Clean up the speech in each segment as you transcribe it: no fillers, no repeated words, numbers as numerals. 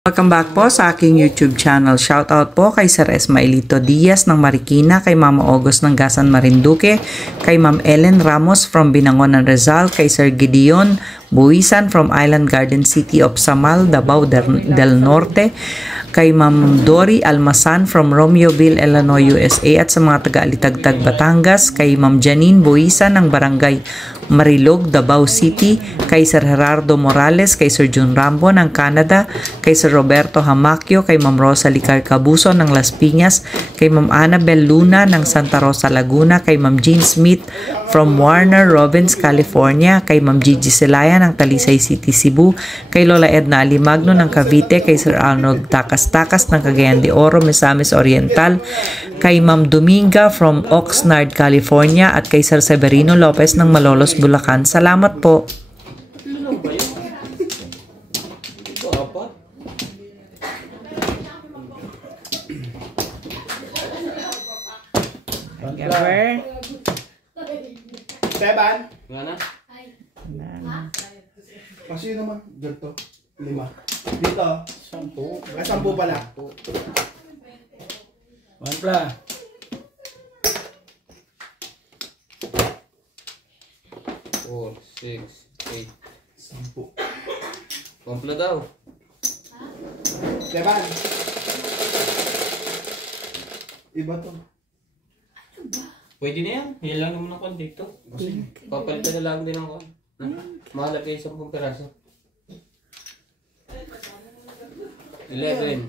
Welcome back po sa aking YouTube channel. Shoutout po kay Sir Esmaelito Diaz ng Marikina, kay Mama August ng Gasan Marinduque, kay Ma'am Ellen Ramos from Binangonan Rizal, kay Sir Gideon Buisan from Island Garden City of Samal, Davao del Norte, kay Ma'am Dory Almasan from Romeoville, Illinois, USA, at sa mga taga-Alitagtag, Batangas, kay Ma'am Janine Buisan ng Barangay Marilog, Davao City, kay Sir Gerardo Morales, kay Sir John Rambo ng Canada, kay Sir Roberto Hamakyo, kay Ma'am Rosalie Carcabuso ng Las Piñas, kay Ma'am Annabel Luna ng Santa Rosa, Laguna, kay Ma'am Jean Smith from Warner Robins, California, kay Ma'am Gigi Celaya ng Talisay City, Cebu, kay Lola Edna Alimagno ng Cavite, kay Sir Arnold Takas ng Cagayan de Oro, Misamis Oriental, kay Ma'am Dominga from Oxnard, California, at kay Sir Severino Lopez ng Malolos, Bulacan. Salamat po. Gaber. Seban. Gana? Kasi naman, ganito. 5. Dito. 10. Ay, 10 pala. 1 pla. 4, 6, 8. 10. Komplo daw. Seban. Iba to. Pwede na yan. Yan lang naman ang konti ito. Papalitan na lang din ang kon. Mahalap kayo 10 peraso. 11.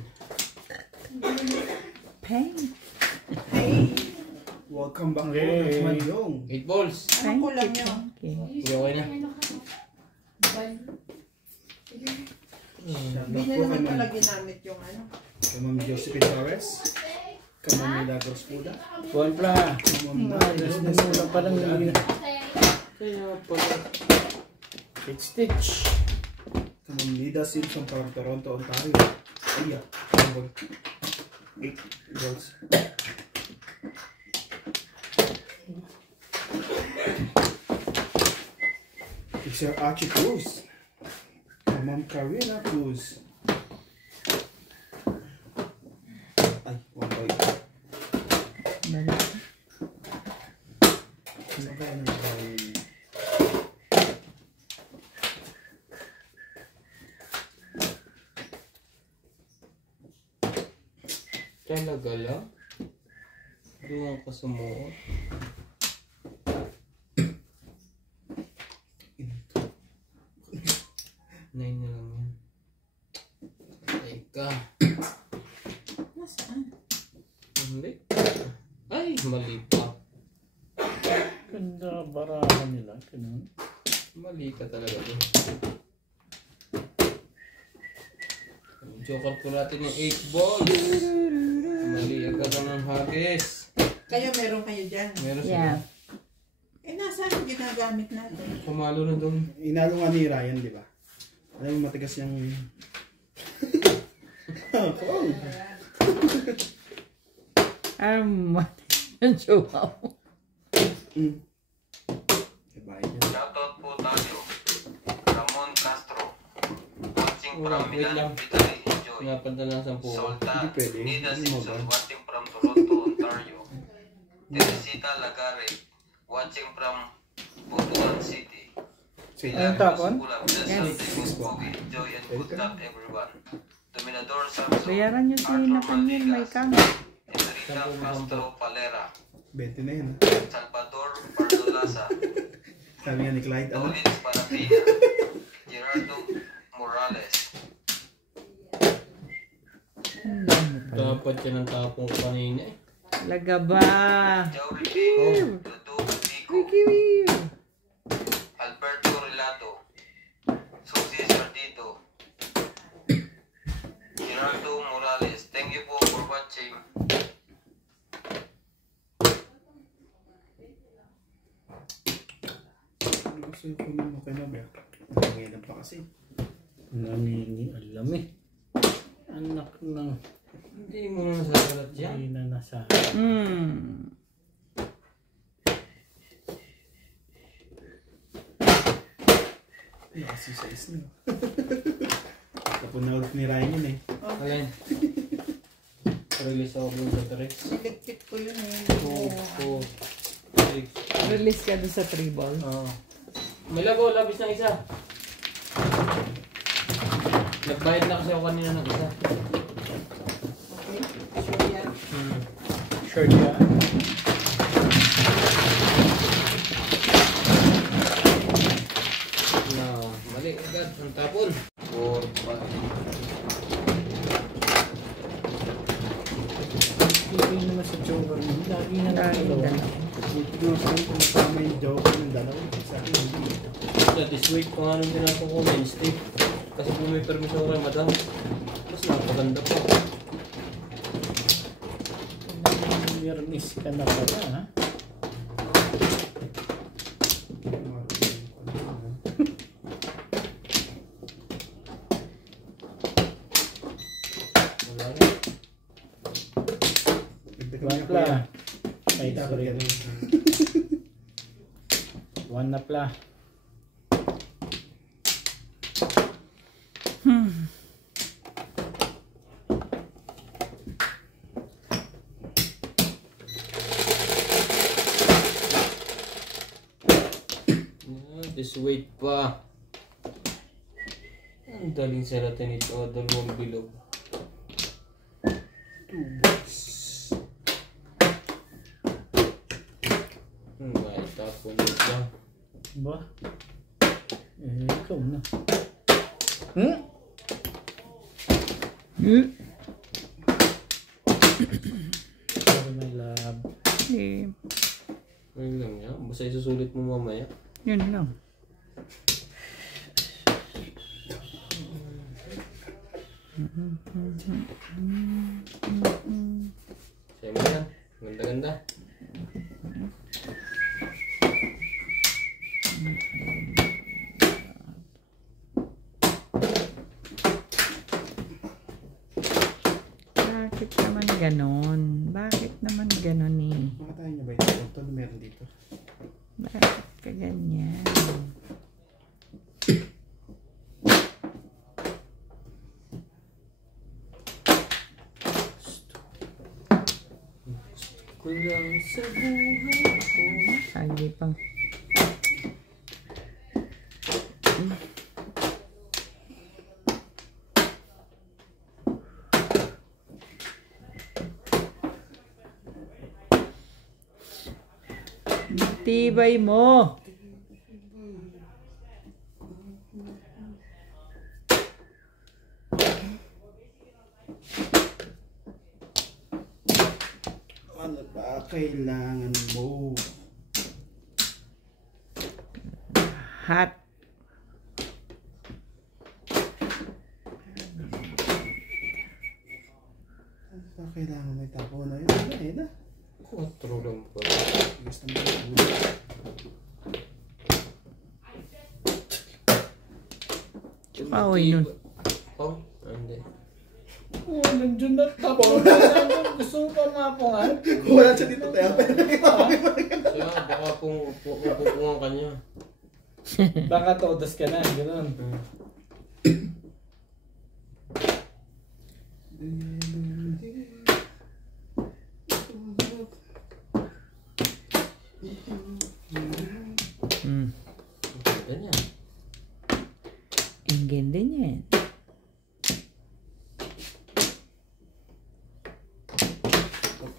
Pay. Welcome back to Manjong. 8 balls. Thank you. Hindi okay na. Hindi na naman pala ginamit yung ano. Kay Ma'am Josephine Torres. Kay Ma'am Milagros Puda. 1 pla. Kay Ma'am Milagros Wala pa lang yun. Kaya pala. Stitch. Kay Ma'am Nida Simpson from Toronto, Ontario. Ay, 8 girls. Sir Archie Cruz. Kay Ma'am Karina Cruz. Ay, 1 point. Ano kaya nang gawin? Talaga lang? Doon ka sumuot. Nine na lang yan. Teka. Nasaan? Hindi. Ay, mali pa. Ganda barahan nila. Ganun. Mali ka talaga doon. Joker ko natin yung 8 balls. Mali agad ng hagis. Kayo meron kayo dyan. Meron sila. Yeah. Eh nasaan yung ginagamit natin? Kumalo na doon. Inalo nga ni Ryan, di ba? Alam mo, matigas yung... Ang jowa mo. Diba yun? Shoutout po tayo. Ramon Castro. Watching from Wait Milan, lang. Italy. Enjoy. Napadala ng 10. Sultan. Hindi pwede. Nida Hindi mo Simpson. ba? Watching from Toronto, Ontario. Teresita Lagare. Watching from Butuan City. Sige. tapon? Yes. Enjoy and good luck everyone. Dominador Samson. Bayaran nyo si Nathaniel, may kang. Enrita Castro Palera. 20 na yun. Salvador Pardolaza. Sabi nga ni Clyde, ano? Dolins Parapina. Gerardo Morales. Dapat yan ang tapong kanina eh. Laga ba? Jaury King. Dudu Pico. Alberto Relato. Susie Sardito. Gerardo Morales. Thank you po for watching. Ano gusto yung kunin mo kay Nobel? Nangilan pa kasi. Nangingialam eh. Anak ng Hindi mo na nasasalat dyan. hindi na nasa. Kasi size niyo. cellphone na ulit ni Ryan yun eh. Alin? Release ako dun sa 3. Niligpit ko yun eh. 2, 4, 6. Release ka doon sa 3 ball. Oo. May lago, labis ng isa. Nagbayad na kasi ako kanina ng isa. Okay. Sure yan. Sure ka? Na, mali agad. Ang tapon. 4, 5. Hindi naman sa Joker mo. Lagi na Lagi dalawa. dalawa. Yung sa'yo kung kasama yung joke ng dalawa. Sa akin hindi. So, this week, kung anong tinatong ko, Wednesday. Kasi kung may permission ko kay madam, mas napaganda pa. Yermis ka na pala, ha? Wala na. One pla. Ay, sorry. One na pla. This weight pa. Ang daling saratin ito. Dalawang bilog. 2 bucks. May tapon ito. Ba? Ikaw na. Pero may lab. Eh, Ayun lang yan. Basta isusulit mo mamaya. yun lang. Sa'yo mo yan. Ganda-ganda. Bakit naman ganon? Bakit naman ganon eh? Makatayin niya ba ito? Ito meron dito. Bakit ka ganyan? Kulang sa buhay ko. Lagi pang. Tibay mo. Ano ba kailangan mo? Hot. Ano ba kailangan may tapo na yun? Ayun na. 4 lang po. Gusto mo na ulo. Kahoy nun. Oh, hindi. Oh, nandiyan na tapos. Gusto mo pa mapungan? Wala siya dito tayo. Siya, baka pupungan ka niya. Baka todas ka na, gano'n. Ganyan. Ang ganda niyan.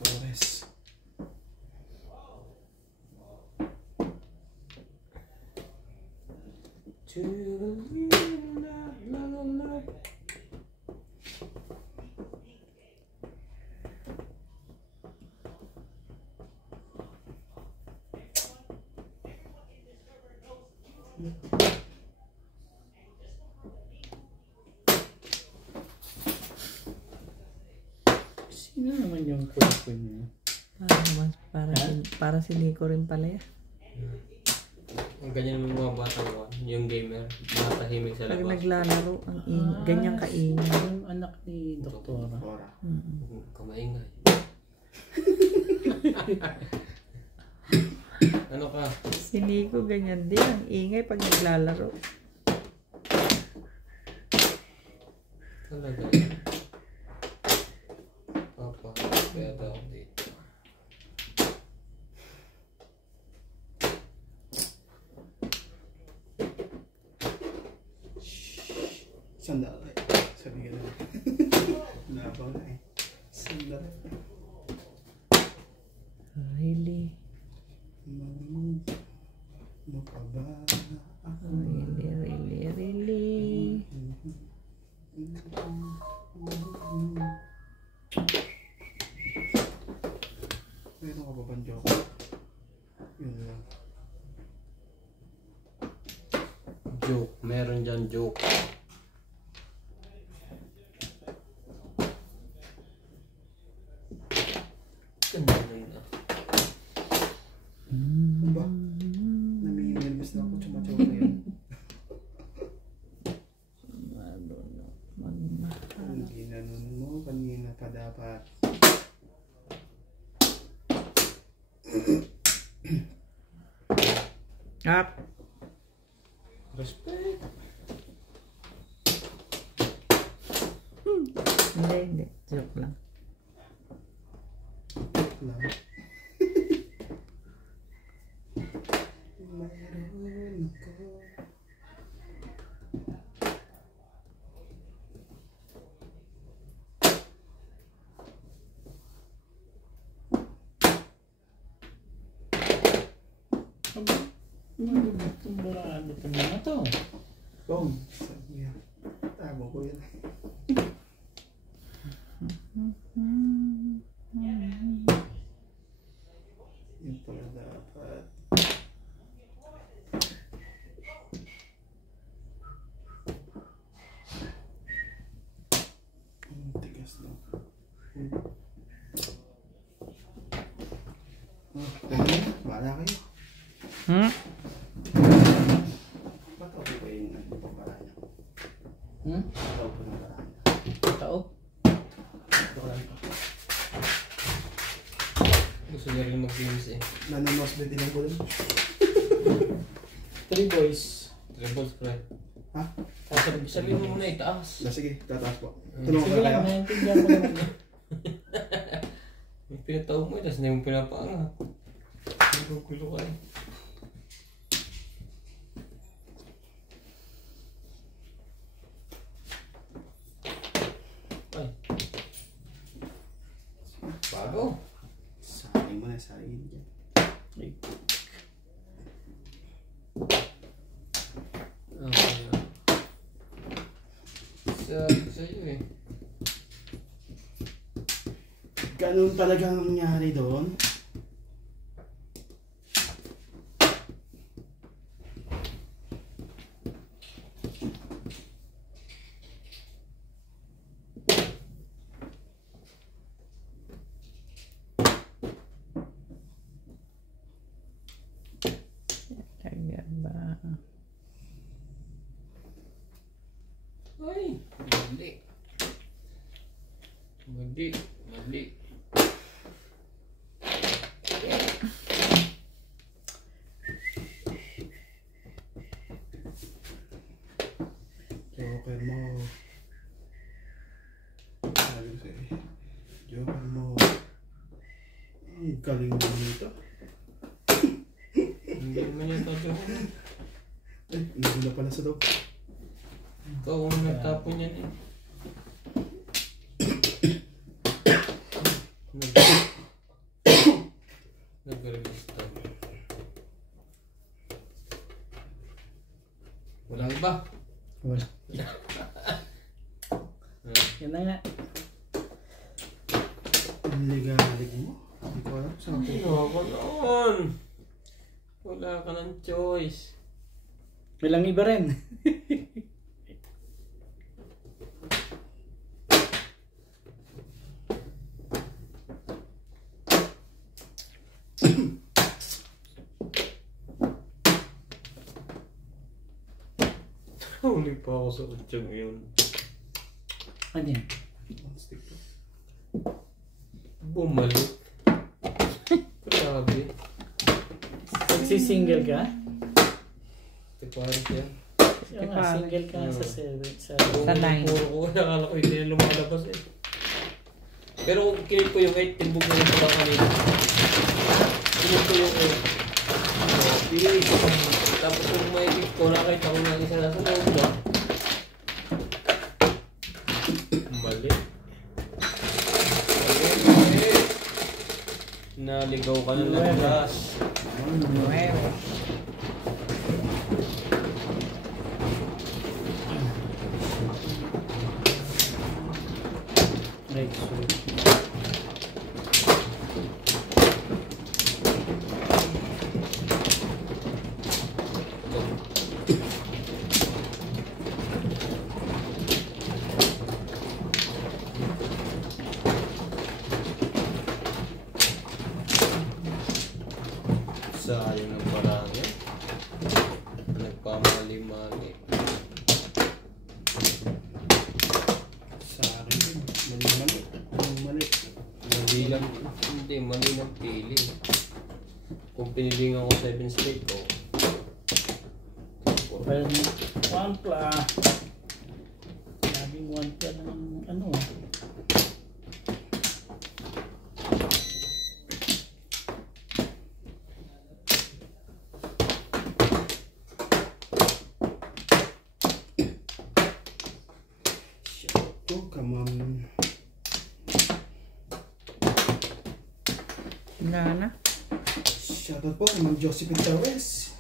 Flores. Sino naman yung kuya niya? Para si Nico rin pala yan. Ang ganyan ng mga bata ko, yung gamer, matahimik sa Pag labas. naglalaro, ganyang kaingay. Yung anak ni Doktora. Ora. Kamaingay. Ano ka? Si Nico ganyan din. Ang ingay pag naglalaro. Talaga yun. Papa, kaya daw dito. Sandali. Sabi ka na. Labaw na eh. Sandali. Really? Mapaba. Really? Meron ka ba bang joke? Yun lang. Joke, meron dyan joke. Ganda na yun ah. Ano ba? Nami-nervous na ako. Tsuma-tsuma na yun. Ang ginanon mo kanina pa dapat. Up. Respect. Hindi. Joke lang. Lang. Mayroon ako. Itong baraan itong mga to. Boom. Sabi niya. Tabo ko yun. Yun pala dapat. Tigas na. Oh, dahil na. Bahala kayo. Ba't ako ba yung itong baranya? Ba't ako ng baranya? Tao. Gusto niya rin mag-games eh. Nananos ba din ang gulo? 3 boys. Triple spread. Ha? Sabihin mo muna itaas. Sige, tataas po. Tulungan Sige ko lang, kayo. naiintindihan ko naman yun. Yung pinataw mo, tapos na yung pinapaangat. Nagugulo ka eh. Ay. Bago. Saling mo na, saling dyan. Okay. Sa'yo eh. Ganun talaga ang nangyari doon. Kaya ba? Ay, mali. Joker mo. Sabi ko sa'yo. Joker mo. Ang galing mo nito. Hindi naman yung tapon. Ay, nagula pala sa loob. Ikaw ang nagtapon yan eh. Nag-register. Wala iba. Wala. Yan na nga. Ang ligalig mo. Hindi ko alam saan Ano ako. ako noon? Wala ka ng choice. Walang iba rin. Huli pa ako sa kutsang yun. Ano yan? One stick to. Bumalik. Grabe. Nagsisingle ka? Tiparis yan. Yung nga, single ka nga sa 7. Sa Sa 9. Puro ko, nakala ko hindi na lumalabas eh. Pero kung kinip ko yung 8, timbog na yung pala kanina. Kinip ko yung 8. Tapos kung may kick ko, nakita ko na isa nasa loob na. Mali. Mali. Naligaw ka na ng gas. right, so Sayang ng parangin. Nagpamali-mali. Sa akin din. Mali. Mali lang. Hindi, mali ng pili. Kung pinilingan ko 7 straight ko. well, one pla. Sabi mo one pla ng ano ah. Oh, come on. Wala na. Shoutout po kay Ma'am Josephine Torres.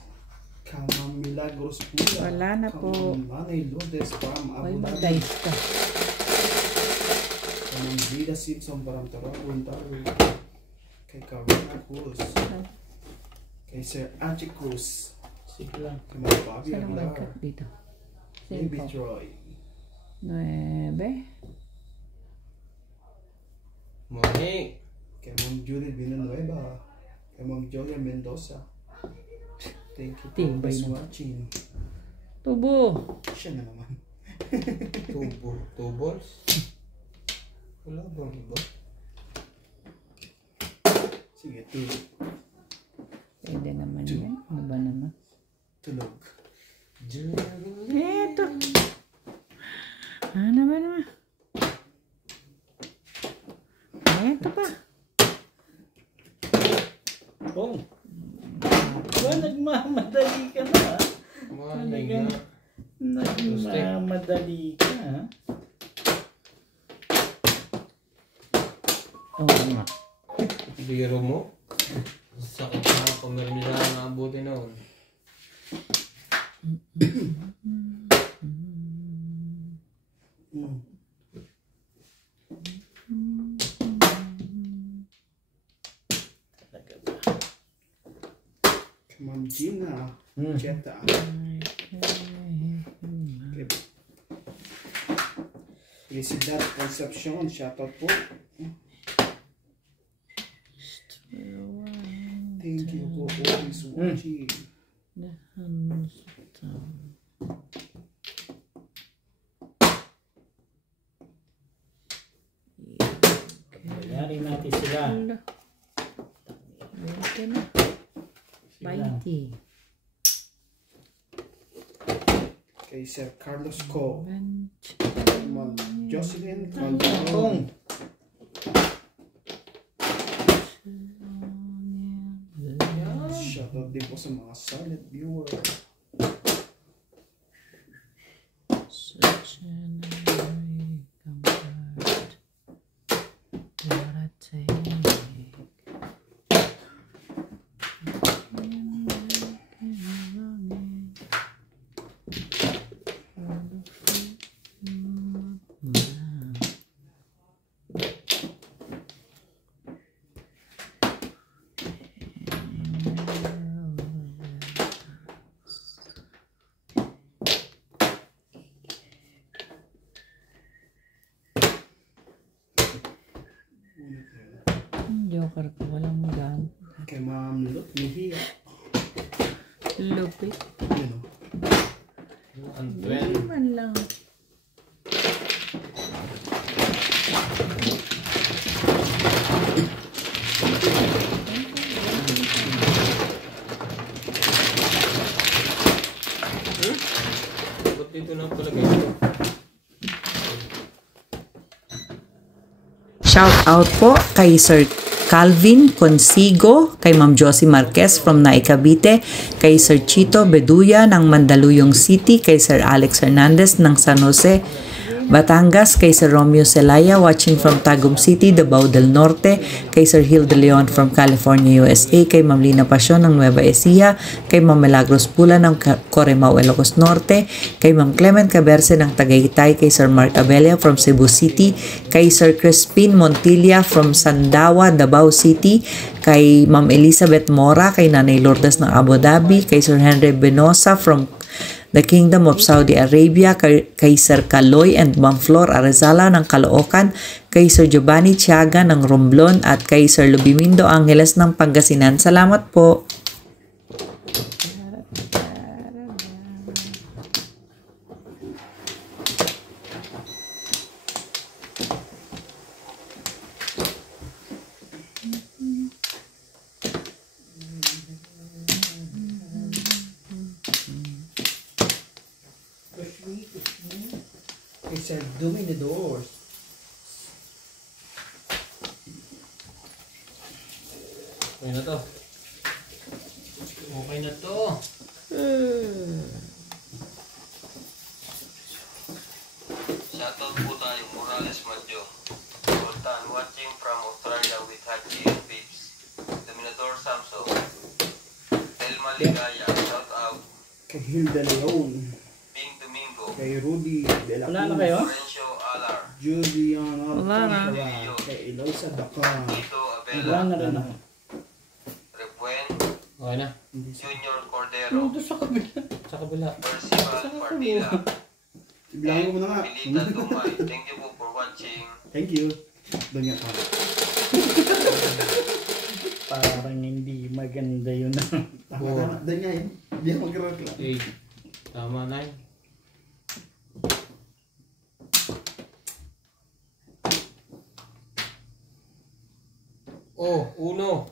Kamang Milagros Pula. Wala na po. Kamang Manay Lourdes from Ay, Abu Dhabi. mag-guys ka. Kamang Vida Simpson from Toronto, Ontario. Kay Carolina Cruz. Kay Sir Angie Cruz. Sige lang. Kay Ma'am Bobby Saan ang Aguilar. lagkat dito? Baby 5. Troy. 9. Mali. Kay Ma'am Judy Villanueva. Kay Ma'am Joya Mendoza. Thank you for Tibay na. watching. Tubo. Siya na naman. 2 balls? Wala bang iba? Sige, tulog. Pwede naman yan. Ano ba naman? Tulog. Eto. Ano ba naman? Eto pa. Oh. Ba, nagmamadali ka na ah. Mali Talagang nga. nagmamadali ka ah. Oo nga. Biro mo? Sakit na ako. Meron nila ang abuti na yun. Talaga ba? Kay Ma'am Gina. Jetta. Felicidad Concepcion. Shoutout po. Thank you for always watching. Yari natin sila. Alo. Ito na. Sige lang. 20. Kay Sir Carlos Co. 20. Ma'am Jocelyn Kung Condon. Shoutout din po sa mga silent viewer. Such an comfort that I take. Joker ko, walang gan. Kay Ma'am Lut Mejia. Lupit. Yun o. Antwen. Hindi man lang. Shout out po kay Sir Calvin Consigo, kay Ma'am Josie Marquez from Naik Cavite, kay Sir Chito Beduya ng Mandaluyong City, kay Sir Alex Hernandez ng San Jose, Batangas, kay Sir Romeo Celaya watching from Tagum City, Davao del Norte, kay Sir Gil de Leon from California, USA, kay Ma'am Lina Pasyon ng Nueva Ecija, kay Ma'am Milagros Pula ng Corimao, Ilocos Norte, kay Ma'am Clement Caberce ng Tagaytay, kay Sir Mark Abella from Cebu City, kay Sir Crispin Montilla from Sandawa, Davao City, kay Ma'am Elizabeth Mora, kay Nanay Lourdes ng Abu Dhabi, kay Sir Henry Benosa from the Kingdom of Saudi Arabia, kay Sir Kaloy and Ma'am Flor Arezala ng Caloocan, kay Sir Giovanni Tiaga ng Romblon, at kay Sir Lubimindo Angeles ng Pangasinan. Salamat po. Kay Sir Dominadors. Okay na to. Okay na to. Shoutout po tayo, Morales Madjo. Sultan watching from Australia with Haji and Babes. Dominador Samson. Telma Ligaya, shout out. Kay Hilda Leon. Bing Domingo. Kay Rudy De La Wala na Cruz. kayo? Florencio Alar. Juliana Wala na. Alcantara. Kay Eloisa Dacan. Tito Wala na Abela. rin ako. Repuen. Okay na. Junior Cordero. Yung doon sa kabila. Sa kabila. Percival Partila. Bilangin ko muna nga. Milita Dumay. Thank you po for watching. Thank you. Doon nga ako. Parang hindi maganda yun. Tama. Doon nga yun. Hindi ako mag-reklamo. Okay. Tama na yun. Oh, uno.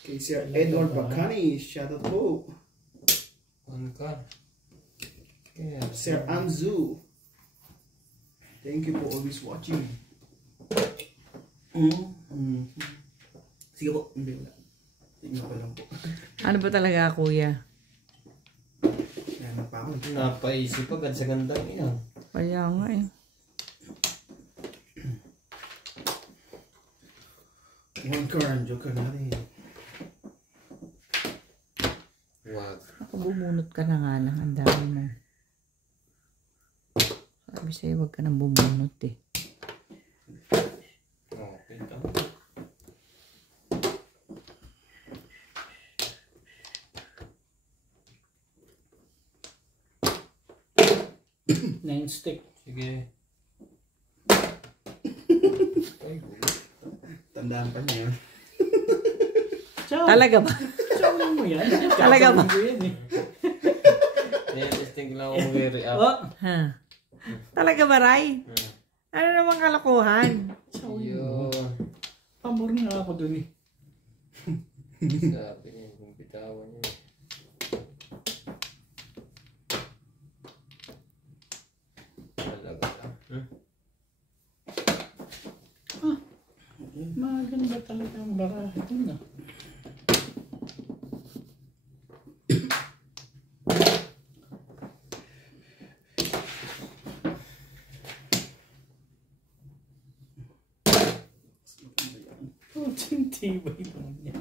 Kay Sir Edward Bacani. Shoutout po. One card. Okay. Sir Amzu. Thank you for always watching. Sige po. Hindi wala. Tingnan ko lang po. Ano ba talaga, kuya? Yan pa ako. Napaisip agad sa gandang iyan. Kaya nga eh. One card. Joker na rin. Wag. Ako bumunot ka na nga lang. Ang dami mo. Sabi sa'yo, huwag ka nang bumunot eh. Okay, tama. Nine stick. Sige. Ay, Tandaan pa niya yun. Ciao. Talaga ba? Ciao mo yan. Talaga ba? Ciao mo yan eh. testing lang ako mag-react. Oh. Ha? Talaga ba, Ray? Ano namang kalokohan? Yun. Pambor nga ako dun eh. Sabi niya, kung bitawan niya. Talaga lang. Maganda talaga ang baraha dun ah. Tibay lang niya.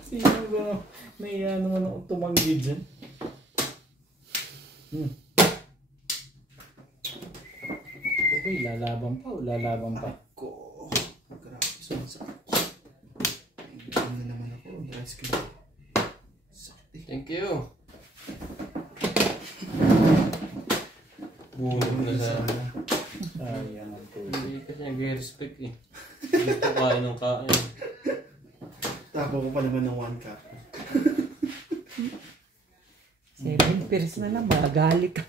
Sino ba naiya naman ako tumanggi dyan? Okay, lalaban pa o lalaban pa? Ko. Grabe. Sumasakit. Bigyan na naman ako. Rice cream. Sakti. Thank you. Bulog na sa... Sayang ang tuloy. Hindi kasi nag-respect eh. Hindi ko kain ng kain. Tapo ko pa naman ng 1 cup. 7 pairs na lang. Magalit ka.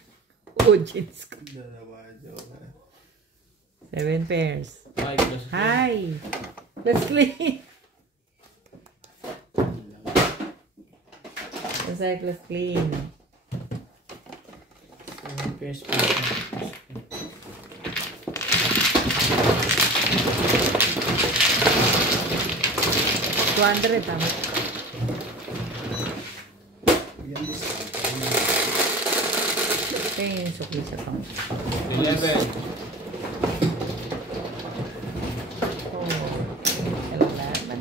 Audience ko. Dalawa. Joker. 7 pairs. Hi, plus Hi! Let's clean! Let's clean. 7 pairs pa. 200 tama. Yan this. Okay, sukli sa pang. 11. Oh, salamat.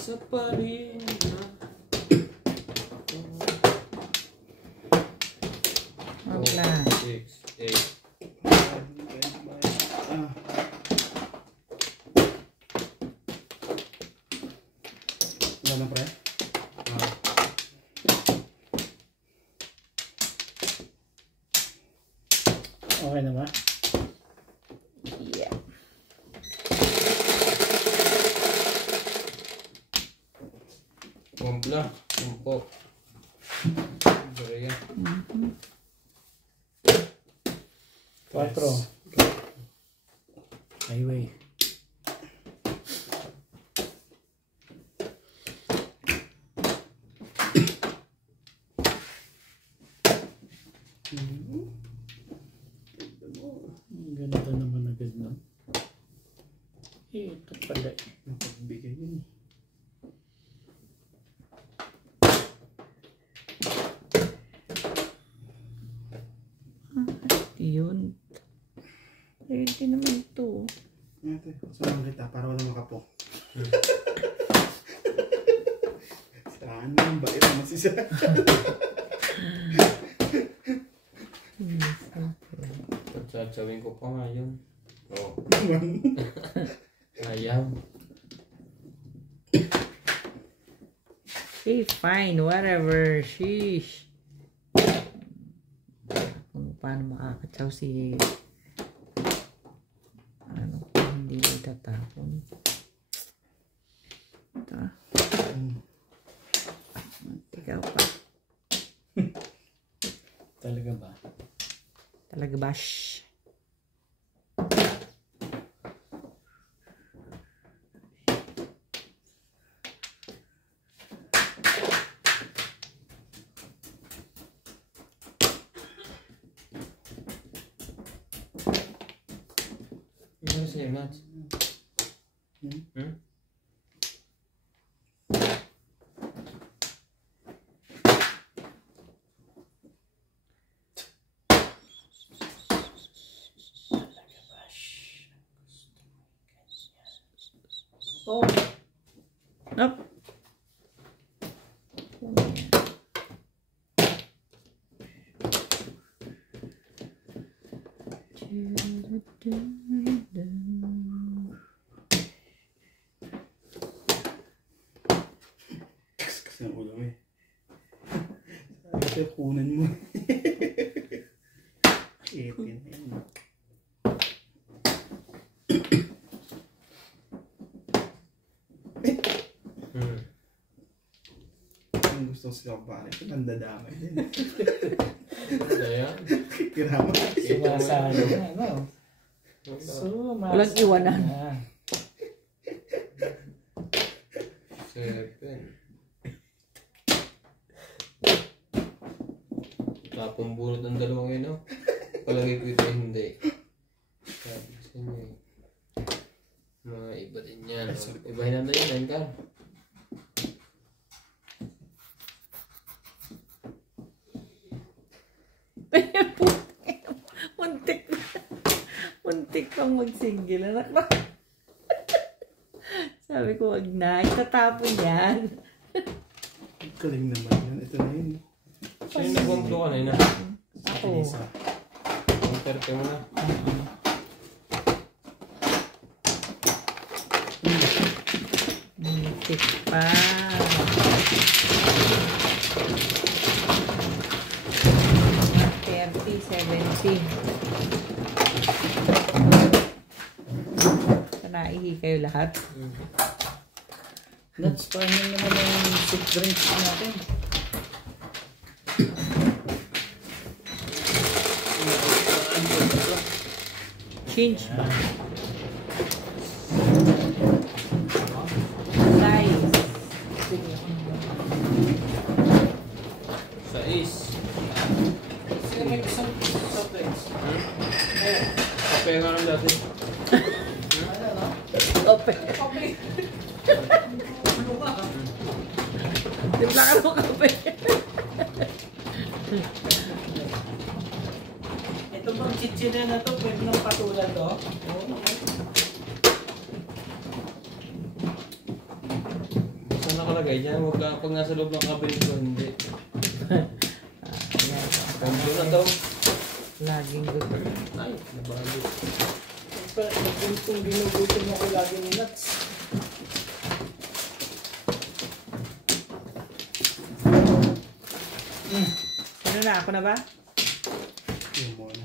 Sa pa rin. Wala. 6, 8. Wala na pre? Okay na ba? Yeah. Kumpla. Kumpo. Bariya. 4. Highway. Ganito naman agad na. Ito pala. Napagbigay yun. Yun. Ready naman ito. Ate, samahan kita para wala makapok. Saan mo ang bait naman si Sir? Satsawin ko pa nga yun. Oo. Ayaw. Okay, fine. Whatever. Sheesh. Kung paano makakatsaw si... Ano, hindi itatapon. Ito. Ikaw pa. Talaga ba? Talaga ba? Shh. Ano sa'yo, Mats? Oh! Up. Kasi ang ulo mo eh. Sabi ko, kunan mo. Itin. Ang gusto ko sila pare, nandadamay din. Kaya? Kirama. Sumasalo na, no? Walang iwanan. 7. Tapong burot ang dalawang yun, no? Palagay ko ito hindi. Sabi ko sa inyo eh. Mga iba din yan. Ibahin natin yun, Carl. Muntik pang mag-single. Anak na. Sabi ko, wag na. Itatapon yan. Galing naman yun. Ito na yun. Sino yung nag-1 kanina? Ako. Elisa. 130 mo na. Muntik pa. 30, 70. Naihi kayo lahat. Nuts, paano naman yung soup drinks natin? Change. Nice. Sais. Sino may isang soup drinks? Kape nga lang dati. Ope. Timpla ka ng kape. Ito bang chichirya na to, pwede nang patulan to? Saan nakalagay dyan? Huwag ka pag nasa loob ng cabinet ko, hindi. Kombo na to. Laging gusto. Ay, nabalo. Kung ginugutom ako lagi ni Nuts. Ano na? Ako na ba? Yung muna.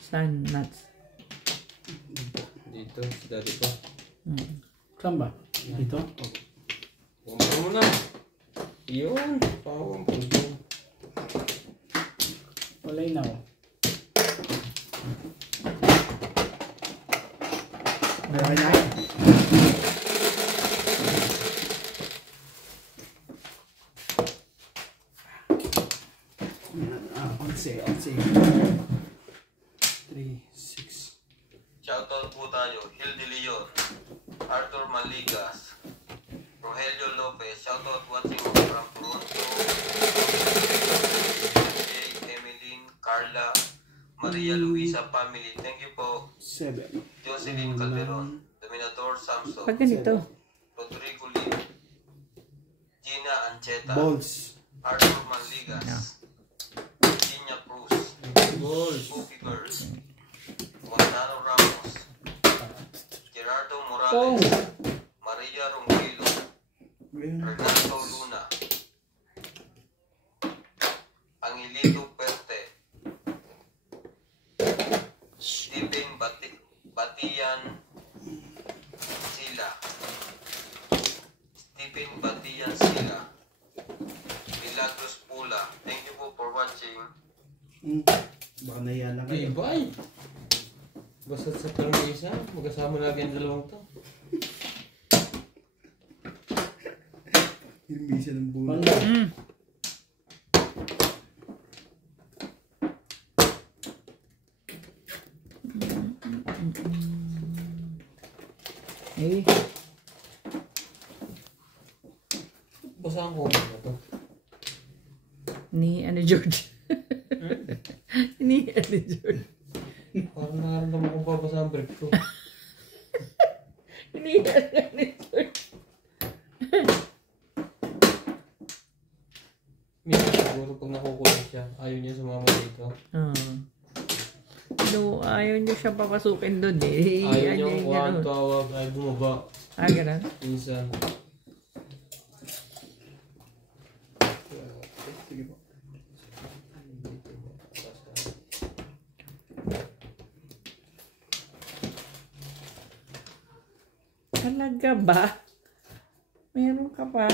Saan? Nuts. Dito, si daddy pa. Saan ba? Dito? Kombo mo na. Iyon. Pawang kombo. Walay na oh. Meron na. Onse. 3, 6. Shoutout po tayo, Hildy Leon, Arthur Maligas, Rogelio Lopez, shoutout watching from Toronto, Jay, Emeline, Carla, Maria Luisa family, thank you po, 7. Jocelyn Calderon, Dominador Samson, Pag ganito. Rodrigo Lim, Gina Ancheta, Balls. Arthur Manligas, Virginia Cruz, Balls. Cookie Girls, Montano Ramos, Gerardo Morales, Maria Ronquillo, Renato Luna, Angelito Perte, Stephen Batian Sila, Stephen Batian Sila, Milagros Pula. Thank you po for watching. Baka nahiya lang Okay, kayo. bye. Basta sa permisa, magkasama lagi ang dalawang to. Hindi siya ng bulo. Wala. Eh, Basahan ko na to. ni ano George. Ni ano George. Parang nararamdaman kong babasa ang brief ko. Ni ano George. Minsan siguro pag nakukulit siya, ayaw niya sumama dito. No, ayaw niyo siya papasukin doon eh. Ayaw niya yung kuhaan, ganun. tawag, ay bumaba. Ah, ganun? Minsan. Sige po. Talaga ba? Meron ka pa?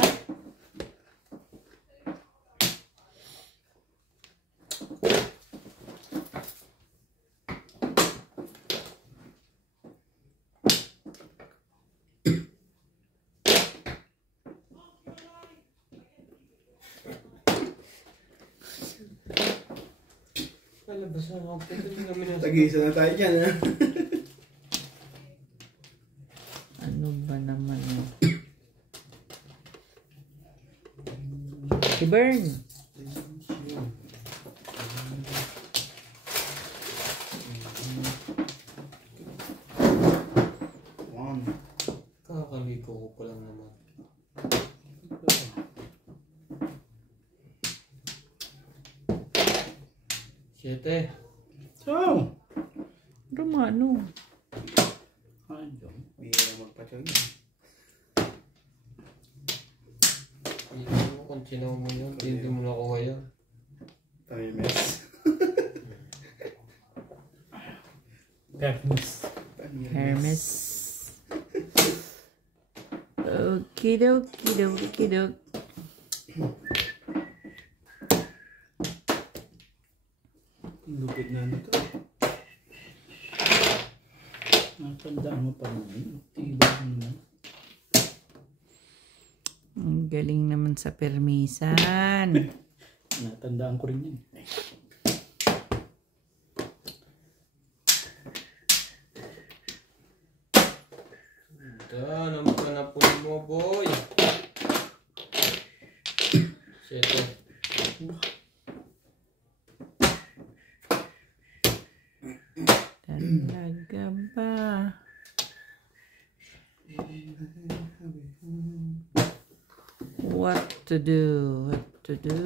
Wala, basahan ako. Pwede rin kami na. Tag-isa na tayo dyan, ha? Ano ba naman yun? Si Bern. One. Kakaliko ko pa lang naman. Siyete. So, Romano. ano? Bihira magpa-choy. Hindi mo kung sinaw mo yun. Hindi mo nakuha yan. Hermes. Hermes. Hermes. Okidokidokidok. Lupit na nito. Natandaan mo pa naman. Tibay mo naman. Ang galing naman sa permisan. Natandaan ko rin yan. Naman ka na po mo, boy. Seto. Talaga ba? What to do? What to do?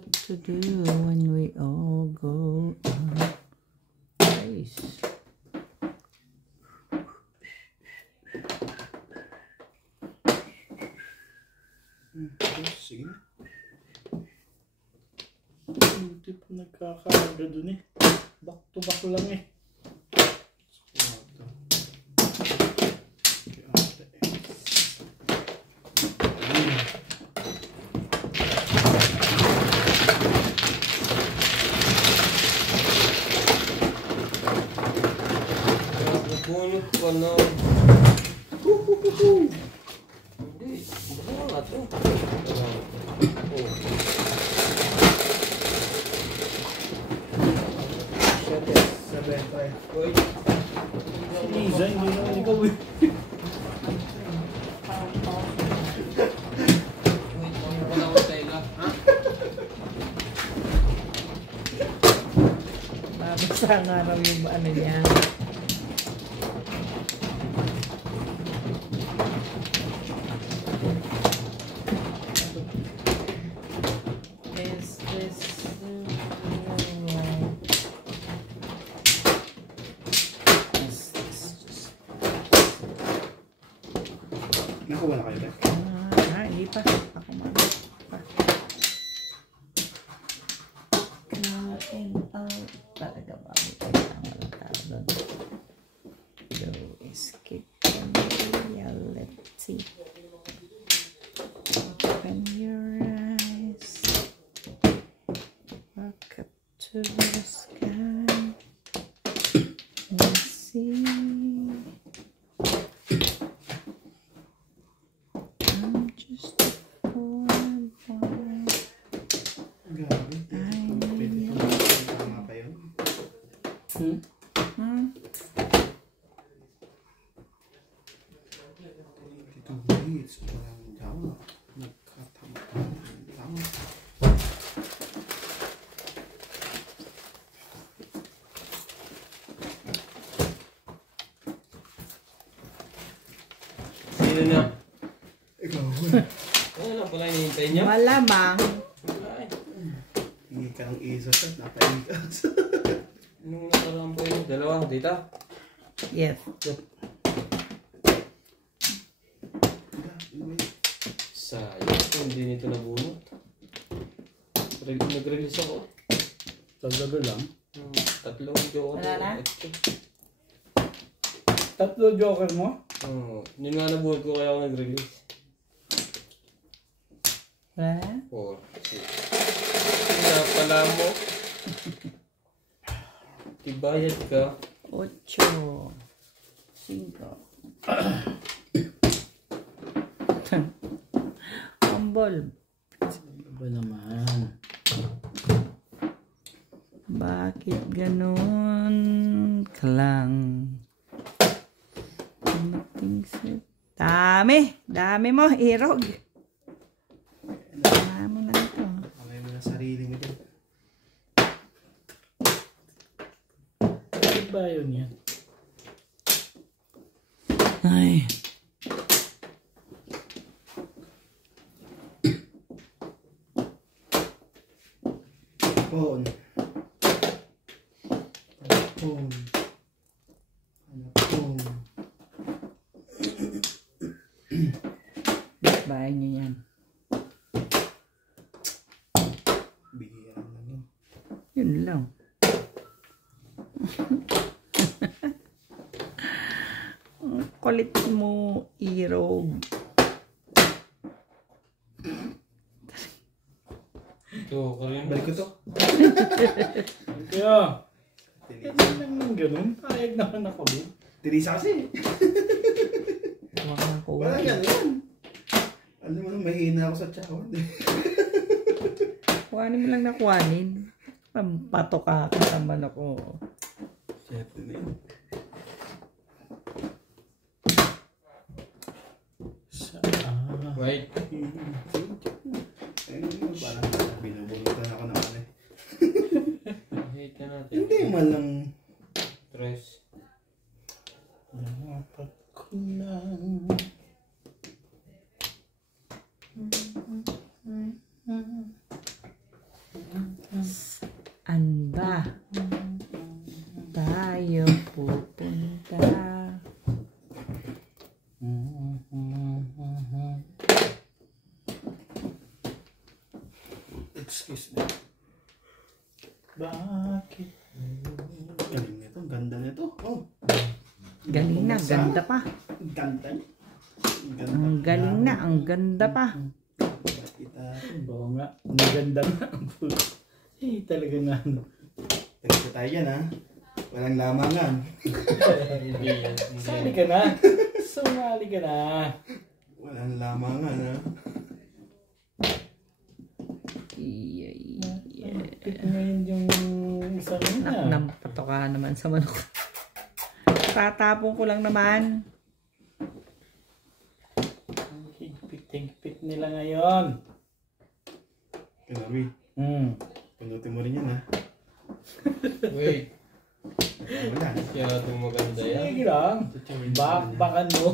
What to do when we all go on ice? Sige na. Hindi pa nagkakaroon dun eh. Back to back lang eh. Bunot pa na. Hindi. Baka nga to. Sabi tayo. Boy. Isa, hindi naman ikaw eh. Wala ko tayo lang. Ha? Babasa nga raw yung ano niya. Is this Nakuha na kayo, Bek? hindi pa. Ako muna. Kain out. Talaga ba? Kailangan walang tao doon. So, skip the reality. Open your eyes. Look up to the sky. And see. I'm just a poor boy. Grabe. Pwede ko na. Tama pa yun. Dito minutes. Walang tama. Nagkatama. Tama. Sino na? Ikaw. Ano lang pala hinihintay niya? Malamang. Ay. Hindi ka ng isa sa napaigas. Nung nakaraan po yung dalawa, dito. Yes. Sayang po, hindi nito nabunot. Nag-release ako. Talaga lang. Tatlong joker. Wala na? Tatlo joker mo? Yun nga nabunot ko kaya ako nag-release. Wala na? 4, 6. Pinapala mo. Ibayad ka. 8. 5. Humble. Ba naman? Bakit ganun ka lang? Dami! Dami mo, irog. Dami mo na ito. Kamay mo na sarili mo dyan. Ba yun yan? Ay. Phone. Phone. Phone. Bahay niyo yan. Bigyan lang yun. Yun lang. Ang kulit mo, Irog. Ito, karin. Balik ko to. Kaya, hindi lang ng ganun. Payag naman ako din. Tirisa kasi. Makakuha. Wala yan, yan. Alam mo, mahina ako sa tsawad. Kuhanin mo lang na kuhanin. Pampato ka kasaman ako. Siyempre na yun. Wait. Ayun, parang binubunutan ako ng ano eh. Hate na natin. Hindi man lang. Tres. Dapat ko lang. Saan ba tayo pupunta? Excuse me. Bakit? Galing nito, ang ganda nito. Oh. Galing na, ganda pa. Ang ganda niya. Ang galing na, ang ganda pa. Kita. Oo nga. Ang ganda nga. Eh, talaga na ano. Tagsa tayo yan ha. Walang lamangan. Hindi yan. Sali ka na. Sumali ka na. Walang lamangan ha. Pit ngayon yung isang Nak, na. nampato ka naman sa manok. Tatapon ko lang naman. Ang higpit nila ngayon. Kanabi, punutin mo rin yan ha. Wait. Wala. Kaya itong maganda yan. Sige lang. Bakbakan mo.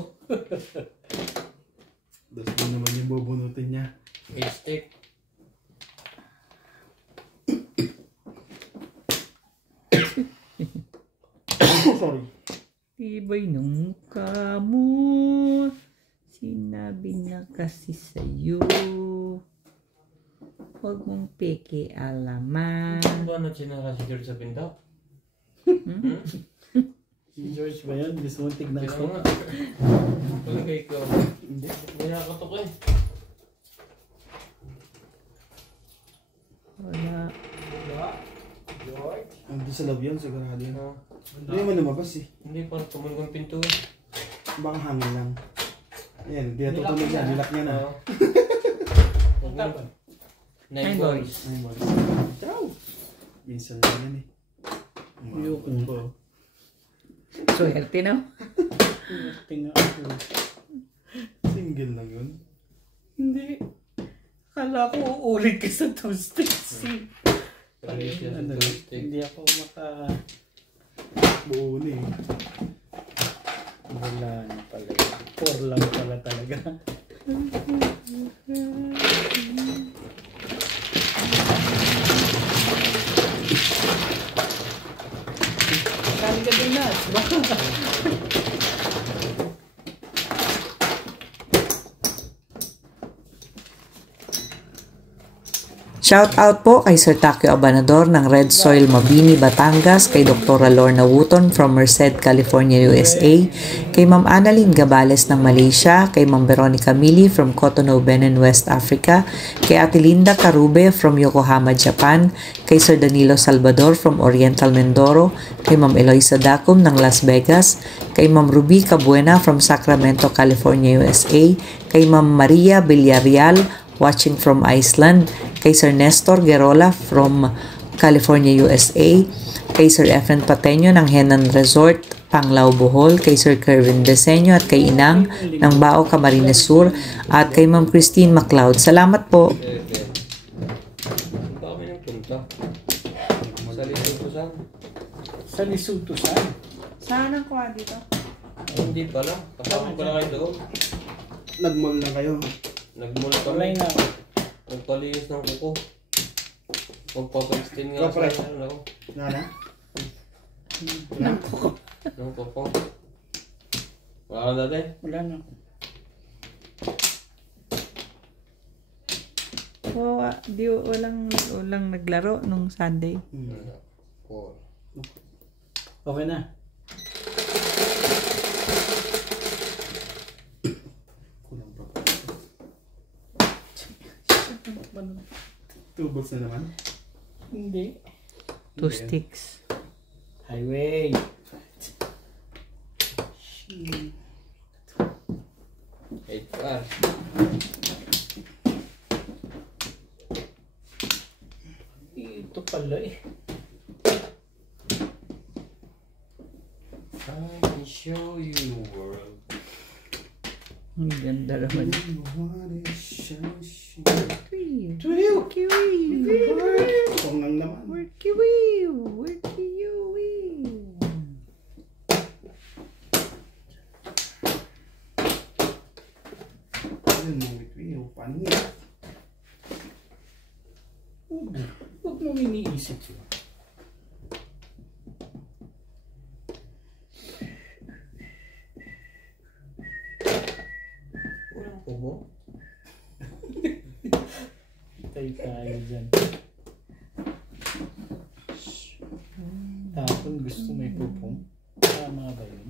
Dos mo naman yung bubunutin niya. Hate stick. Sorry. Tibay ng mukha mo. Sinabi na kasi sa'yo. Huwag mong peke alaman. Ba na sinara si George sa pinto? Si George ba yan? Gusto mong tignan Kaya ko? nga. Palagay ko. Hindi. May nakatok eh. Wala. George? Andun sa loob yan, sigurado yan. Ano? Hindi naman lumabas eh. Hindi, parang tumunog ang pinto eh. Baka hangin lang. Ayan, hindi na tutunog yan. Nilak niya na. Oo. Ang tapan. 9 balls. Ay, mag... Ciao! Minsan lang yan eh. Ayoko. ko. Swerte no? Tingnan ako. Single lang yun. Hindi. Akala ko uulit ka sa toasties. Ayos yan sa Ano, toasty. hindi ako Buo na eh. Wala na pala. 4 lang pala talaga. Kali ka din na. Shout out po kay Sir Takio Abanador ng Red Soil Mabini, Batangas, kay Dr. Lorna Wooton from Merced, California, USA, kay Ma'am Annalyn Gabales ng Malaysia, kay Ma'am Veronica Mili from Cotonou, Benin, West Africa, kay Ate Linda Carube from Yokohama, Japan, kay Sir Danilo Salvador from Oriental Mindoro, kay Ma'am Eloisa Dacum ng Las Vegas, kay Ma'am Ruby Cabuena from Sacramento, California, USA, kay Ma'am Maria Villarreal watching from Iceland, kay Sir Nestor Gerola from California, USA, kay Sir Efren Pateño ng Henan Resort, Panglao, Bohol, kay Sir Kervin Deseño at kay Inang ng Bao, Camarines Sur, at kay Ma'am Christine MacLeod. Salamat po. Okay. Ang dami ng punta. Sa Lisutusan. Sa Lisutusan. Saan ang kuha dito? Hindi pala. Kasama pala kayo doon. Nag-mall lang kayo. Nagmula Walay kami. na. Nagpalinis ng kuko. Magpapa-extend nga Kapre. sa ano. Nana? Ng kuko. Wala ka dati? Wala na. Oh, walang naglaro nung Sunday. 4. Okay na. Kulang pa. 2 balls na naman. Hindi. 2 sticks. Highway. Eight par. Ito pala eh. I can show you the world. Ang ganda naman. Kung ang naman. Worky wee, worky you wee. Ayun mo, wait. Paano yun? Huwag mong iniisip yun. Walang kubo. Tayo dyan. Tapon gusto may pupong. Tama ba yun?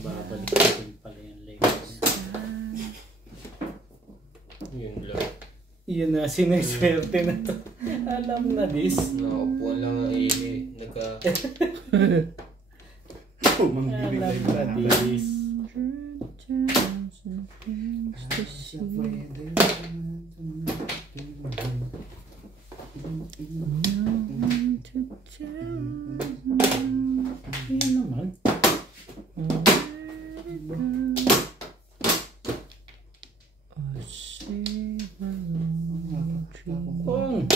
Babalik din pala yung legs. Yun lang. Yun na, sineswerte na to. Alam na this. Nakaupuan lang ang ihi. Mangbibigay Alam pa na na. this. Yan naman. Kung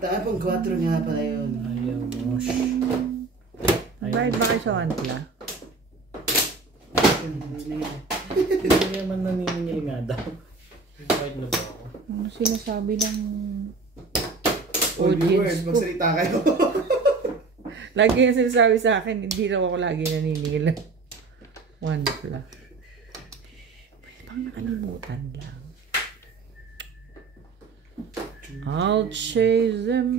Tapong 4 nga pala yun. ayaw mo. Bayad ba kayo sa Wantla? Hindi naman naniningil nga daw. Kahit na ba ako? Ano sinasabi ng All audience viewers, ko? magsalita kayo. Lagi yung sinasabi sa akin, hindi raw ako lagi naniningil. Wantla. Pang nakalimutan lang. I'll chase them.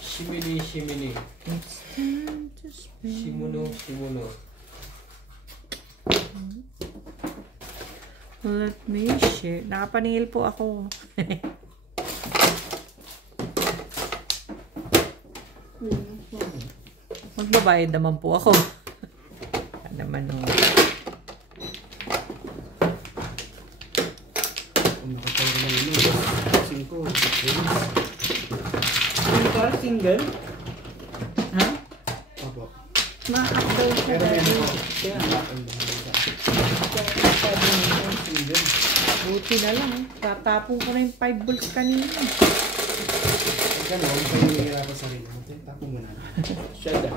Shimini, shimini. It's time to spend. Shimuno, shimuno. Let me share. Nakapaningil po ako. Magbabayad naman po ako. Ano naman nung... Kung nakatawa na yun, 5. Single? Single? Ha? Opo. Ma-up daw siya. Pero may dahil- mga. Kaya sabi mo single. Buti na lang. Tatapon ko na yung 5 balls kanina. Pag gano'n, kayo nahihirapan sa rin. Tapo mo na. Siya daw.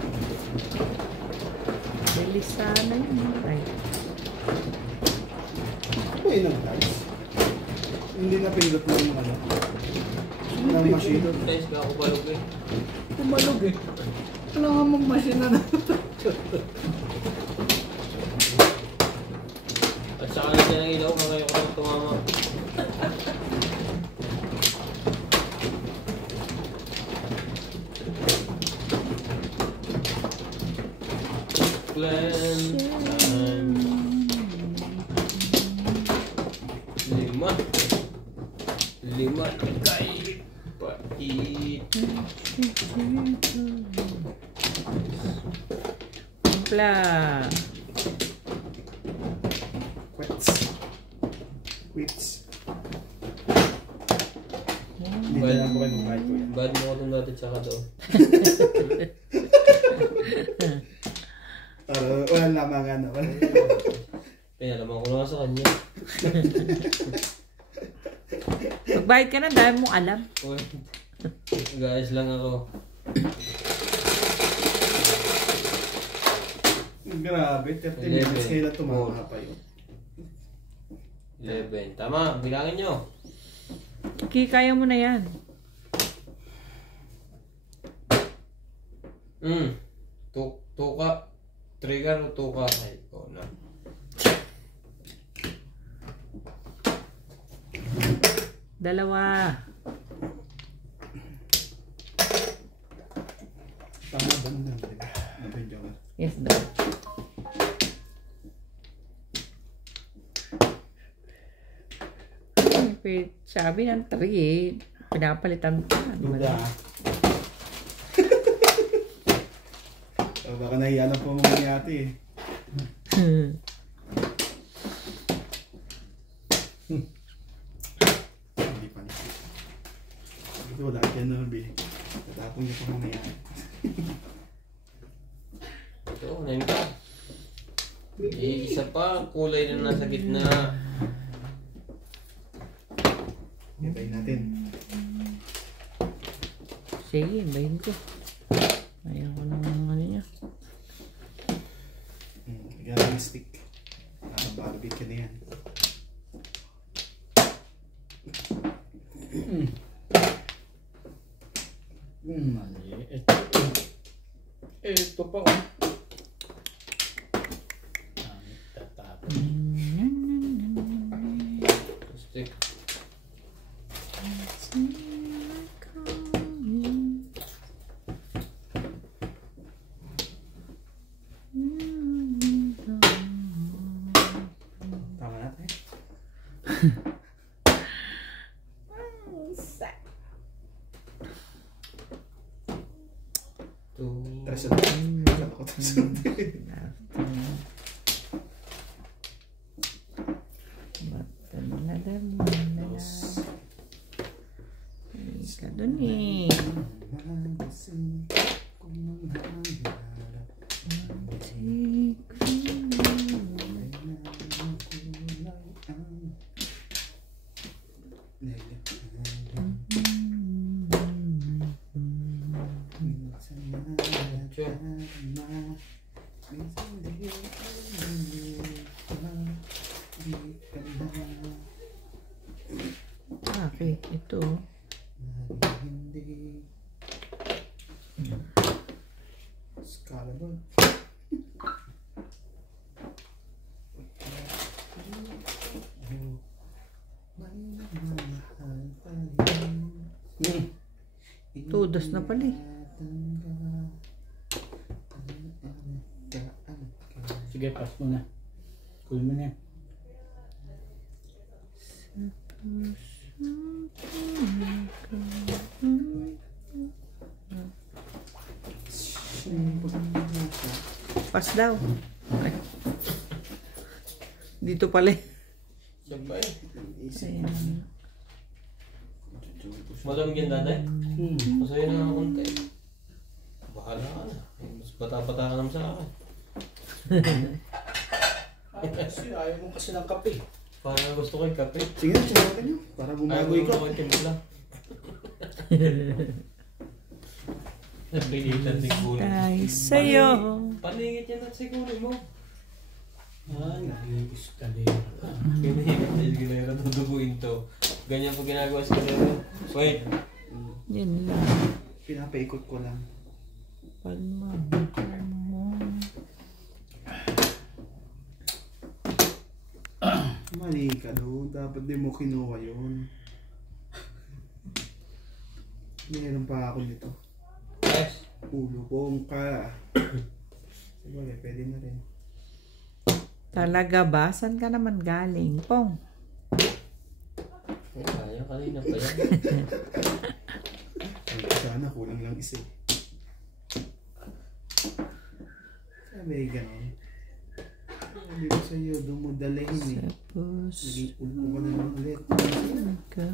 Bilis sana yun. Ay. Uy, nang guys. Hindi na pinilot mo yung ano. Ng machine. Guys, ako balog eh. Tumalog eh. Wala nga mong machine na na. At saka na siya ng ilaw, mga ko lang tumama. Plan time. 5 kay pait. Kumpla. Quits. Hindi na lang po kayo kahit ko yan. Bad mo ko itong dati tsaka doon. Walang lamangan na. Kaya alam ko na sa kanya. Magbayad ka na dahil mo alam. Uy, guys lang ako. Grabe, 30 minutes kayo na tumama pa yun. 11. Tama, bilangin nyo. Kaya mo na yan. Tuka. Trigger o tuka. Ay, na. Dalawa. Tama ba naman? Joker. Yes, daw. Sabi ng 3 eh. Pinapalitan pa. Duda. Baka nahiya lang po mga yate eh. Hindi pa niya. Ito wala dyan Norby. Tatapong niya po mga yate. Ito, 9 ka. Isa pa, kulay na nasa gitna. Hintayin natin. Sige, bayin ko. Ayaw ko ng ano niya. Lagyan ng stick. Nakabarbecue na yan. Maliit. Ito pa ko. Tatapos. Stick. Tama natin. Tres na. Kala ko tres na. Ka dun eh. Okay, ito. Scalable. Tudos na pala eh. Sige, pass mo na. Kunin mo na yan. Pas daw. Ay. Dito pala eh. Siyempre eh. Ayan. Malamig yan dati? Masaya na ako konti. Bahala ka na. Mas bata-bata ka naman sa akin. Kasi ayaw mo kasi ng kape. Parang gusto ko yung kape. Sige na, sumakan nyo. Para Ayaw bumagoy ko ka. yung timpla. Nagligitan si Kunin. Tay sa'yo. Paningit yan at si Kunin mo. Ay, nahigis ka din. Pinihigit na yung ginera. Duduguin to. Ganyan po ginagawa sa ginera. Wait. Yan lang. Pinapaikot ko lang. Pag mahal mo. Mali ka doon. Dapat di mo kinuha yun. Meron pa ako nito. Yes. Ulo kong ka. Sabagay, pwede na rin. Talaga ba? Saan ka naman galing, Pong? Ay, kaya kanina pa yan. Sana kulang lang isa. Sabi ganon. Hindi ko sa'yo dumudalahin eh. Tapos, Naging ulo ko na lang ulit. ka.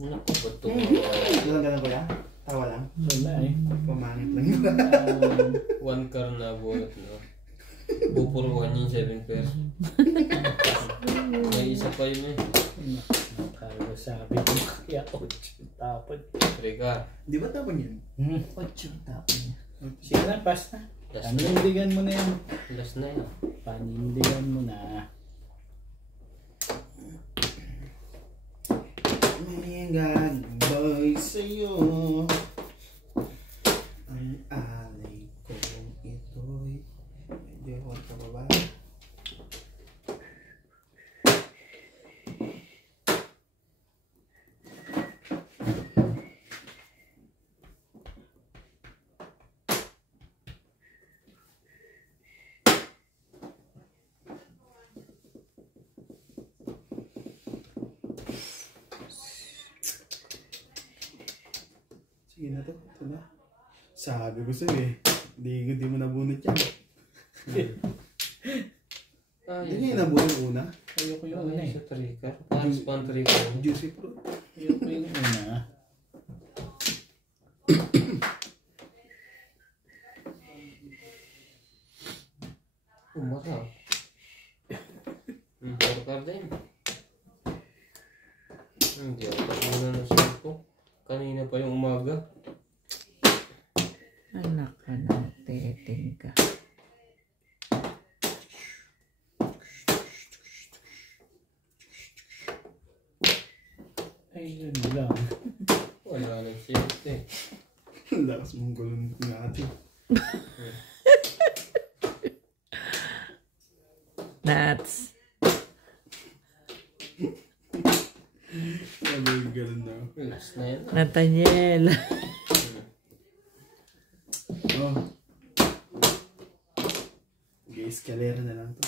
Naku, ba't ito? Ganun ko ya? Tawa lang. Wala eh. Pamangit lang. 1 car na buhat no. Pupuruan yung 7 pairs. May isa pa yun eh. Nakaraga sabi ko kaya 8 tapon. 3 car. Di ba tapon yun? 8 tapon niya. Sige na, pass na. Last na. Panindigan mo na yan. Last na yun. Panindigan mo na. May gagawin sa'yo. Ang alay kong ito'y medyo pababa. Sige na to, ito na. Sabi ko sa'yo eh, hindi mo nabunot yan. Hindi nga nabunot yung una. Ayoko yung una eh. Sa trika. Paano pa ang trika? Juicy fruit. Ayoko yung una. Umarap. Karkar din. Hindi ako tapuna ng sulit ko. Kanina pa yung umaga. Anak ka ng teting ka. Ayun lang. Wala nang silit eh. Ang lakas mong gulong natin. Nuts. Sabi yung ganun na. Last na yan. Nathaniel. Oh. Okay, escalera na lang to.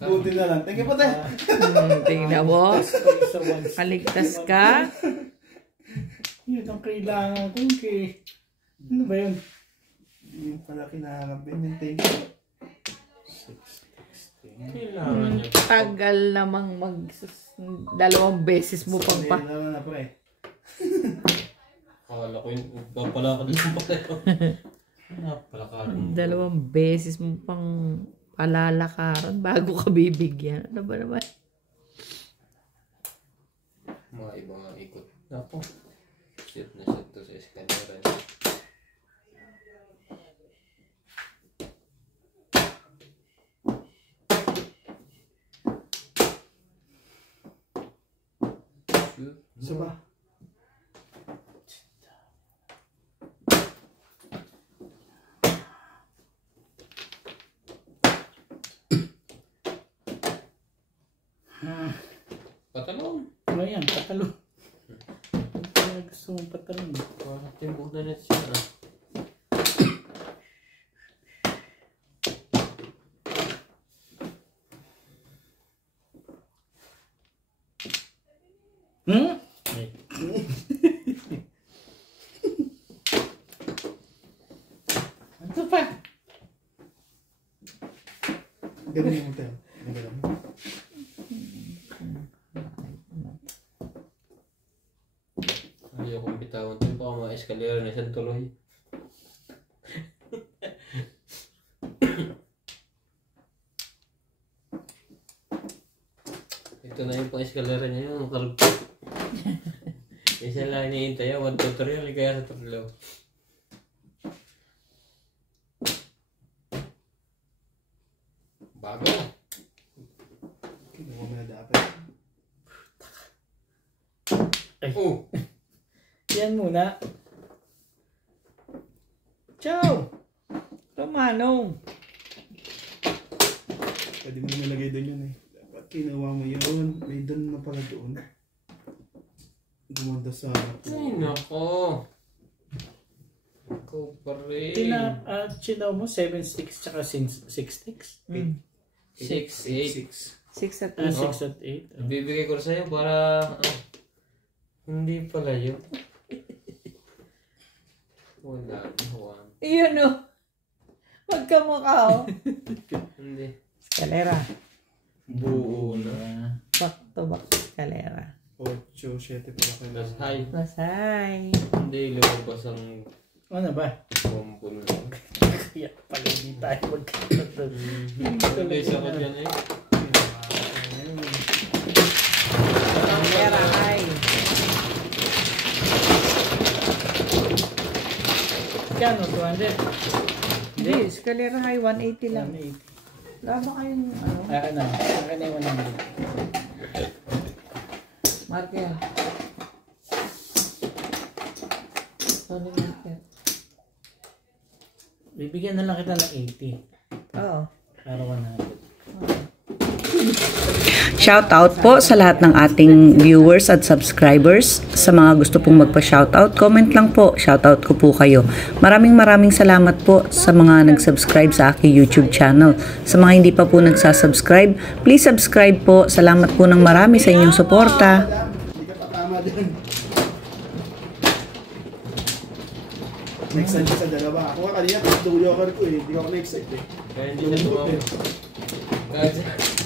Buti na lang. Thank you po tayo. Tingnan mo. Sa one stick. Kaligtas ka. Yun ang kailangan ko kay... Ano ba yun? Yung pala kinahanap din. Thank you. Kailangan niya. Tagal namang dalawang beses mo pang pa. Escalera na po eh. Akala ko yung papalakad lang pala yun. Napalakad mo. Dalawang beses mo pang palalakaran bago ka bibigyan. Ano ba naman? Mga ibang ikot. Ako. Shit na shit to sa eskalera. Isa ba? Patalong. Ano yan? Patalo. Kaya gusto mong patalong. Parang timbog na net siya. Hmm? Ano pa? Ganun mo tayo. Ganun mo. Ayaw kong bitawan ito. Baka mga eskalera na siyang tuloy. Ito na yung pang eskalera niya yun. Kalagpag. Isa lang iniintay. 1 tutorial. Kaya sa tatlo. Bago. Kinuha mo na dapat. Oh! Yan muna. Ciao! Romanong. Pwede mo nilagay doon yun eh. Dapat kinuha mo yun. May doon na pala doon. Gumanda sa... Ay, nako. Ikaw pa rin. Chinaw mo 7 sticks tsaka 6 sticks? 6 6, 8. at 8. 6 at 8. Bibigay ko sa'yo para... hindi pala yun. Wala. Iyon o. Magkamukha o. Hindi. Eskalera. Buo na. Back to back eskalera. 8, 7 pala kayo. Mas high. Masay. Hindi lumabas ang Ano ba? bombo na. Kaya pala hindi tayo magkakaroon. Hindi siya ko dyan eh. Eskalera ay. Kano? 200? Hindi, eskalera ay 180 lang. 180. Wala ba kayong ano? Akin na yung 100. Marker. Sorry, marker. Bibigyan na lang kita ng 80. Oo. Para 100. Shoutout po sa lahat ng ating viewers at subscribers. Sa mga gusto pong magpa-shoutout, comment lang po. Shoutout ko po kayo. Maraming salamat po sa mga nag-subscribe sa aking YouTube channel. Sa mga hindi pa po nagsasubscribe, please subscribe po. Salamat po ng marami sa inyong suporta. Hindi ka pa tama din. Next time sa dalawa. Ako kanina, tuloy ko eh. Hindi ako na-excite eh. Kaya hindi siya tumama.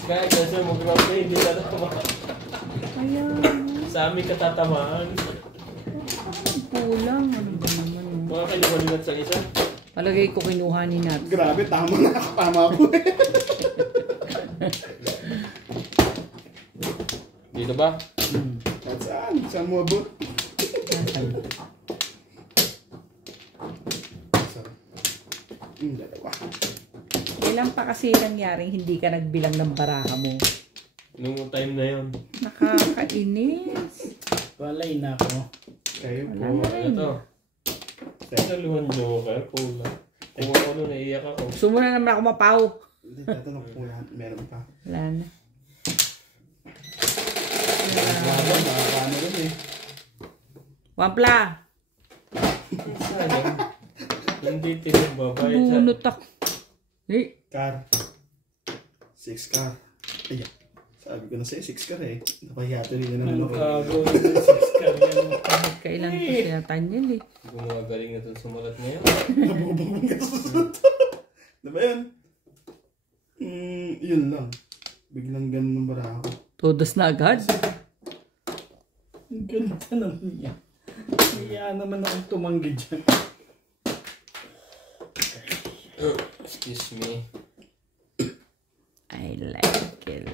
Kaya sir, mag-grab na hindi siya tumama. Sa amin katatamaan. Kulang. Ano ba naman? Mga kaliwalinat sa isa. Palagay ko kinuha ni Nat. Grabe, tama na ako. Tama ako eh. Dito ba? At saan? Saan mo abot? Dalawa. Kailan pa kasi nangyaring hindi ka nagbilang ng baraka mo? Nung time na yun. Nakakainis. Walay na ako. Kayo po. Ano to? Dalawang joker. Kulang. Kung ako nun, naiiyak ako. Gusto mo na naman ako mapaw. Hindi, tatanong ko lahat. Meron pa. Wala na. Wala, makakano rin eh. Wampla! Sayang. Hindi tinagbabayad siya. Bunot ako. Eh, Car. 6 car. Ayan. Sabi ko na sa'yo, 6 car eh. Napahiyato rin na naman ako. Gago yung 6 ka yan. kahit kailan ko siya tanyal eh. Gumagaling na itong sumulat ngayon. Nabubong ka sa susunod. Diba yun? Yun lang. Biglang ganun ng bara ako. Todos na agad. Ang ganda naman niya. Kaya naman akong tumanggi dyan. Excuse me. I like it.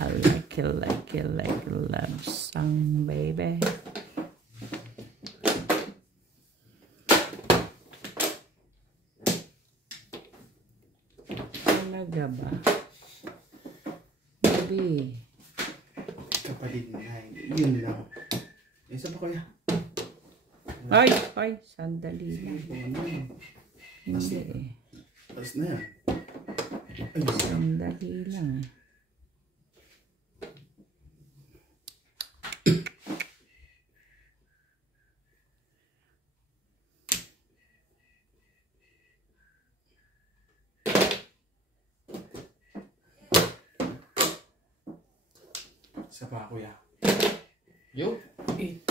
I like it, love song, baby. Talaga ba? Baby. Kapatid na. Yun lang. Isa pa kuya? Ay, sandali lang. Hindi eh. Tapos na yan. Sandali lang eh. Isa pa kuya. Yo? Ay,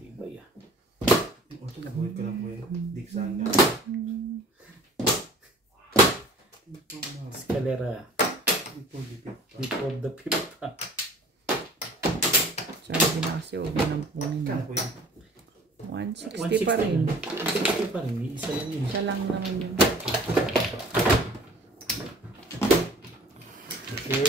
di ba yan? O ito, nabuhit ko lang kuya. Diksan ka. Escalera. Lipod. Before the pipa. Sabi na kasi huwag mo nang punin. Kano kuya? 160 pa rin. 160 pa rin. Isa lang yun. Isa lang naman yun. Okay,